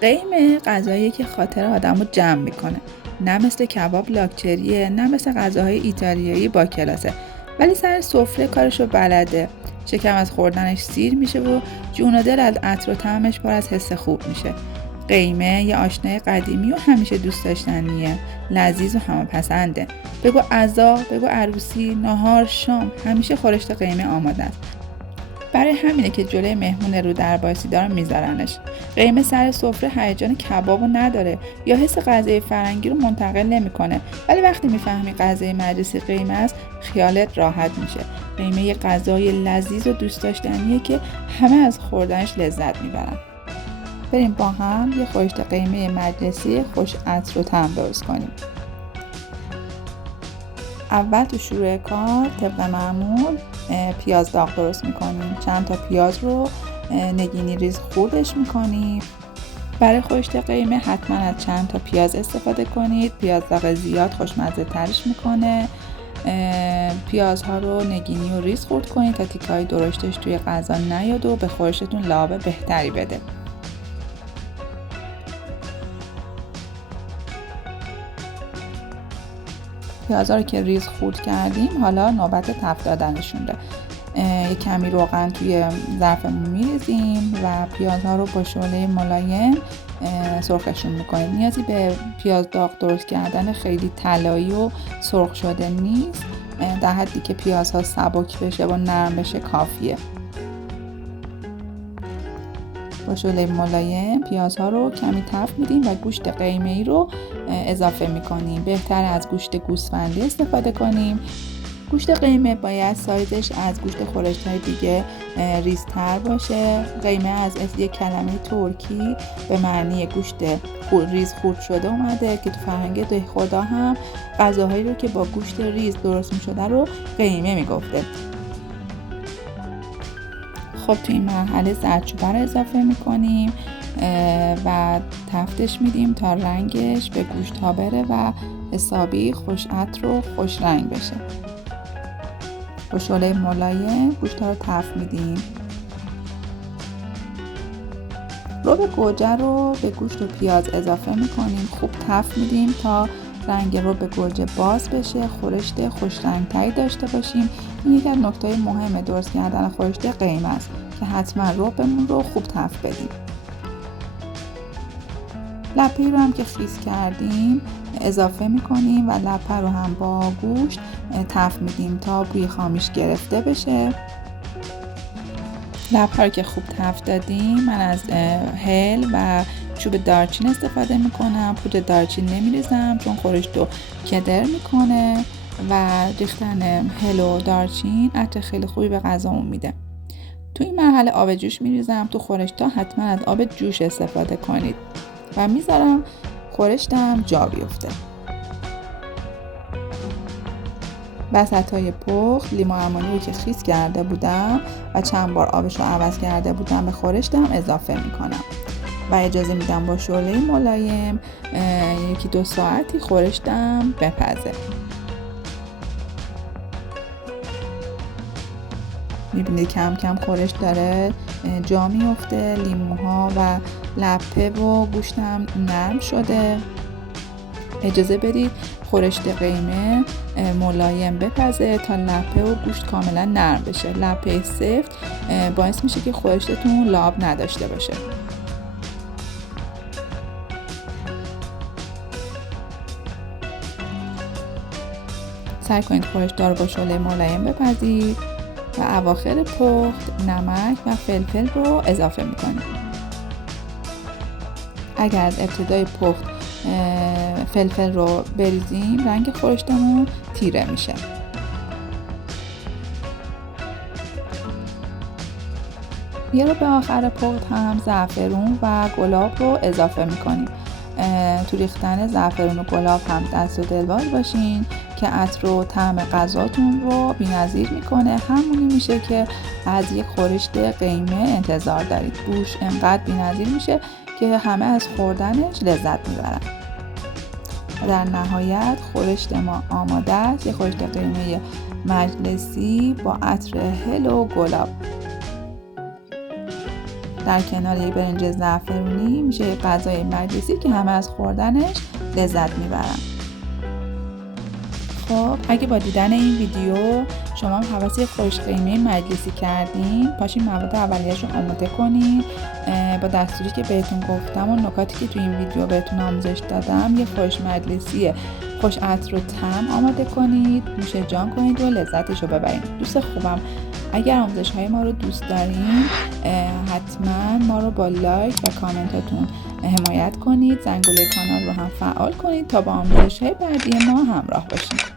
قیمه غذاییه که خاطر آدم رو جمع میکنه. نه مثل کباب لاکچریه، نه مثل غذاهای ایتالیایی با کلاسه، ولی سر سفره کارشو بلده. شکم از خوردنش سیر میشه و جون و دل از عطر و طعمش پر از حس خوب میشه. قیمه یه آشنای قدیمی و همیشه دوست داشتنیه، لذیذ و همه‌پسنده. بگو عزا، بگو عروسی، نهار، شام، همیشه خورشت قیمه آماده است. برای همینه که جلوی مهمون رو در بایسیدار میذارنش. قیمه سر سفره هیجان کبابو نداره یا حس غذای فرنگی رو منتقل نمیکنه، ولی وقتی میفهمی غذای مجلسی قیمه است خیالت راحت میشه. قیمه یه غذای لذیذ و دوست داشتنیه که همه از خوردنش لذت میبرن. بریم با هم یه خورشت قیمه مجلسی خوش عطر و طعم درست کنیم. اول تو شروع کار طبق معمول پیاز داغ درست میکنیم. چند تا پیاز رو نگینی ریز خوردش میکنیم. برای خورشت قیمه حتما از چند تا پیاز استفاده کنید. پیاز داغ زیاد خوشمزه ترش میکنه. پیازها رو نگینی و ریز خورد کنید تا تیکه‌های درشتش توی غذا نیاد و به خورشتتون لعاب بهتری بده. پیازها رو که ریز خورد کردیم حالا نوبت تفت دادنشونه. یک کمی روغن توی ظرفمون میریزیم و پیازها رو با شعله ملایم سرخشون میکنیم. نیازی به پیاز داغ درست کردن خیلی طلایی و سرخ شده نیست. در حدی که پیازها سبک بشه و نرم بشه کافیه. با شعله ملایم پیازها رو کمی تفت میدیم و گوشت قیمه‌ای رو اضافه میکنیم. بهتر از گوشت گوسفندی استفاده کنیم. گوشت قیمه باید سایزش از گوشت خورشت‌های دیگه ریزتر باشه. قیمه از یک کلمه ترکی به معنی گوشت ریز خورد شده اومده که تو فرهنگ دهخدا هم غذاهایی رو که با گوشت ریز درست میشده رو قیمه میگفته. خب تو این مرحله زردچوبه رو اضافه میکنیم و تفتش میدیم تا رنگش به گوشت ها بره و حسابی خوش عطر و خوش رنگ بشه. با شعله ملایم گوشت ها رو تفت میدیم. رب گوجه رو به گوشت و پیاز اضافه میکنیم. خوب تفت میدیم تا رنگ رب گوجه باز بشه، خورشت خوش رنگ تری داشته باشیم. این یکی از نکته مهم درست کردن خورشت قیمه است که حتما ربمون رو خوب تفت بدیم. لپه رو هم که خیس کردیم اضافه میکنیم و لپه رو هم با گوشت تفت میدیم تا بوی خامیش گرفته بشه. لپه رو که خوب تفت دادیم من از هل و چوب دارچین استفاده میکنم. پودر دارچین نمیریزم چون خورشت رو کدر میکنه و ریختن هل و دارچین عطر خیلی خوبی به غذامون میده. تو این مرحله آب جوش میریزم. تو خورشتا حتما از آب جوش استفاده کنید و میذارم خورشتم جا بیفته. وسطای پخت لیمو عمانی رو که خیس کرده بودم و چند بار آبش رو عوض کرده بودم به خورشتم اضافه میکنم و اجازه میدم با شعله ملایم 1-2 ساعتی خورشتم بپزه. میبینید کم کم خورشت داره جا میفته. لیموها و لپه و گوشتم نرم شده. اجازه بدید خورشت قیمه ملایم بپزه تا لپه و گوشت کاملا نرم بشه. لپه سفت باعث میشه که خورشتتون لعاب نداشته باشه. سعی کنید خورشت رو با شعله ملایم بپزید و اواخر پخت نمک و فلفل رو اضافه میکنید. اگر از ابتدای پخت فلفل رو بریزیم رنگ خورشتمون تیره میشه. یه رو به آخر پخت هم زعفرون و گلاب رو اضافه میکنیم. تو ریختن زعفرون و گلاب هم دست و دلباز باشین که عطر و طعم غذاتون رو بی‌نظیر میکنه. همونی میشه که از یک خورشت قیمه انتظار دارید. بوش انقدر بی‌نظیر میشه که همه از خوردنش لذت میبرن. در نهایت خورشت ما آماده است. یک خورشت قیمه مجلسی با عطر هل و گلاب. در کنار یک برنج زعفرونی میشه یک غذای مجلسی که همه از خوردنش لذت میبرن. خب اگه با دیدن این ویدیو شما هم حواس خوش قیمه مجلسی کردین، پاشین مواد اولیه‌اش رو آماده کنین. با دستوری که بهتون گفتم و نکاتی که تو این ویدیو بهتون آموزش دادم، یه خوش مجلسی خوش عطر و طعم آماده کنید، نوش جان کنید و لذتش رو ببرید. دوست خوبم، اگر آموزش های ما رو دوست دارین حتما ما رو با لایک و کامنتاتون حمایت کنید. زنگوله کانال رو هم فعال کنید تا با آموزش های بعدی ما همراه باشید.